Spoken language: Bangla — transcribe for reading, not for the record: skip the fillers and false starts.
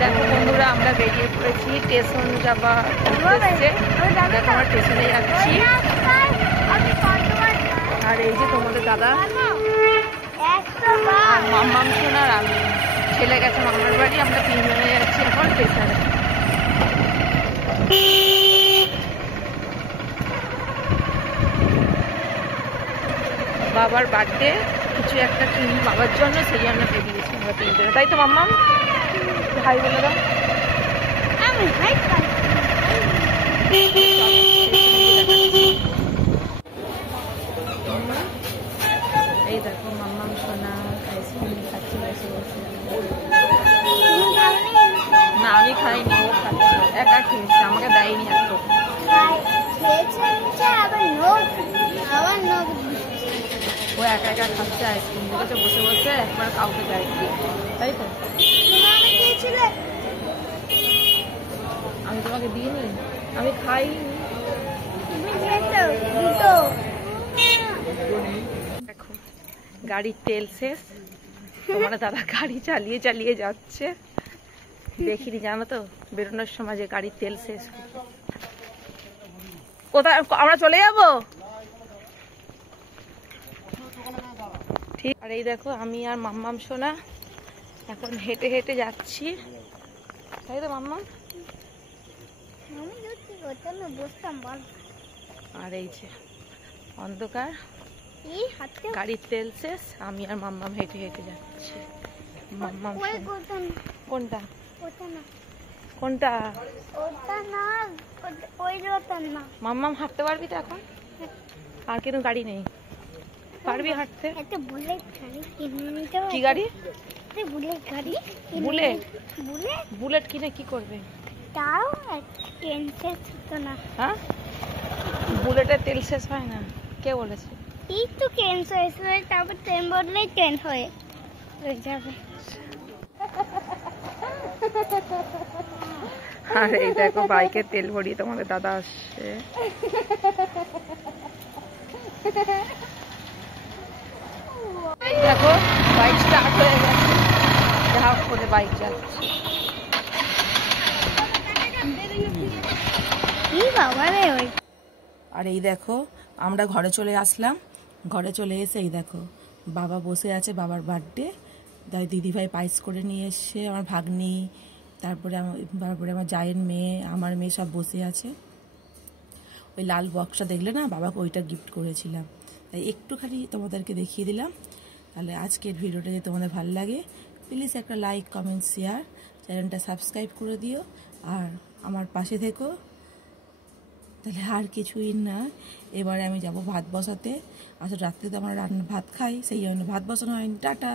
দেখো বন্ধুরা, আমরা বেরিয়ে পড়েছি, স্টেশন যাবা। দেখো আমরা স্টেশনে যাচ্ছি। আর এই যে তোমাদের দাদা আর মাম্মাম সোনা আর আমি, ছেলে গেছে মামার বাড়ি, আমরা তিনজনে যাচ্ছি এখন স্টেশনে। বাবার বার্থডে, কিছু একটা কিনি বাবার জন্য, সেই জন্য বেরিয়েছি আমরা তিনজনে, তাই তো মাম্মাম? ভাই বলে দাও। এই দেখো মাম্মাম সোনা আইসক্রিম খাচ্ছি বসে বসে। না আমি খাইনি, ও খাচ্ছে, একা খেয়েছে, আমাকে দেয়নি এত। ও একা একা খাচ্ছে আইসক্রিম, দেখেছো বসে বসে, একবার কাউকে দেয়নি, তাই তো? আমি তোমাকে দিইনি, আমি খাইনি। দেখো গাড়ির তেল শেষ, তোমার দাদা গাড়ি চালিয়ে চালিয়ে যাচ্ছে, দেখিনি জানো তো বেরোনোর সময় যে গাড়ির তেল শেষ। কোথায় আমরা চলে যাবো? ঠিক। আর এই দেখো আমি আর মাম্মাম সোনা এখন হেঁটে হেঁটে যাচ্ছি, তাই তো মাম্মাম? আর এই যে অন্ধকার, গাড়ির তেল শেষ, আমি আর মাম্মাম হেঁটে হেঁটে যাচ্ছি। মাম্মাম কোনটা কোনটা? মাম্মাম হাঁটতে পারবি তো এখন? আর কেন গাড়ি নেই? পারবি হাঁটতে? কি গাড়ি? বুলেট। বুলেট কিনে কি করবে? হ্যাঁ, বুলেটের তেল শেষ হয় না, কে বলেছে? এই তো ট্রেন শেষ হয়ে, তারপর ট্রেন বদলে ট্রেন হয়ে যাবে। আর এই দেখো বাইকের তেল ভরিয়ে তোমাদের দাদা আসছে। দেখো বাইক স্টার্ট হয়ে গেছে, যা করে বাইক যাচ্ছে। আর এই দেখো আমরা ঘরে চলে আসলাম, ঘরে চলে এসে এই দেখো বাবা বসে আছে, বাবার বার্থডে, তাই দিদিভাই পায়েস করে নিয়ে এসছে, আমার ভাগ্নি, তারপরে আমার জায়ের মেয়ে, আমার মেয়ে সব বসে আছে। ওই লাল বক্সটা দেখলে না, বাবাকে ওইটা গিফট করেছিলাম, তাই একটুখানি তোমাদেরকে দেখিয়ে দিলাম। তাহলে আজকের ভিডিওটা যদি তোমাদের ভালো লাগে, প্লিজ একটা লাইক, কমেন্ট, শেয়ার, চ্যানেলটা সাবস্ক্রাইব করে দিও, আর আমার পাশে থেকো। তাহলে আর কিছুই না, এবারে আমি যাব ভাত বসাতে। আসলে রাত্রে তো আমরা ভাত খাই, সেই জন্য ভাত বসানো হয়নি। টাটা।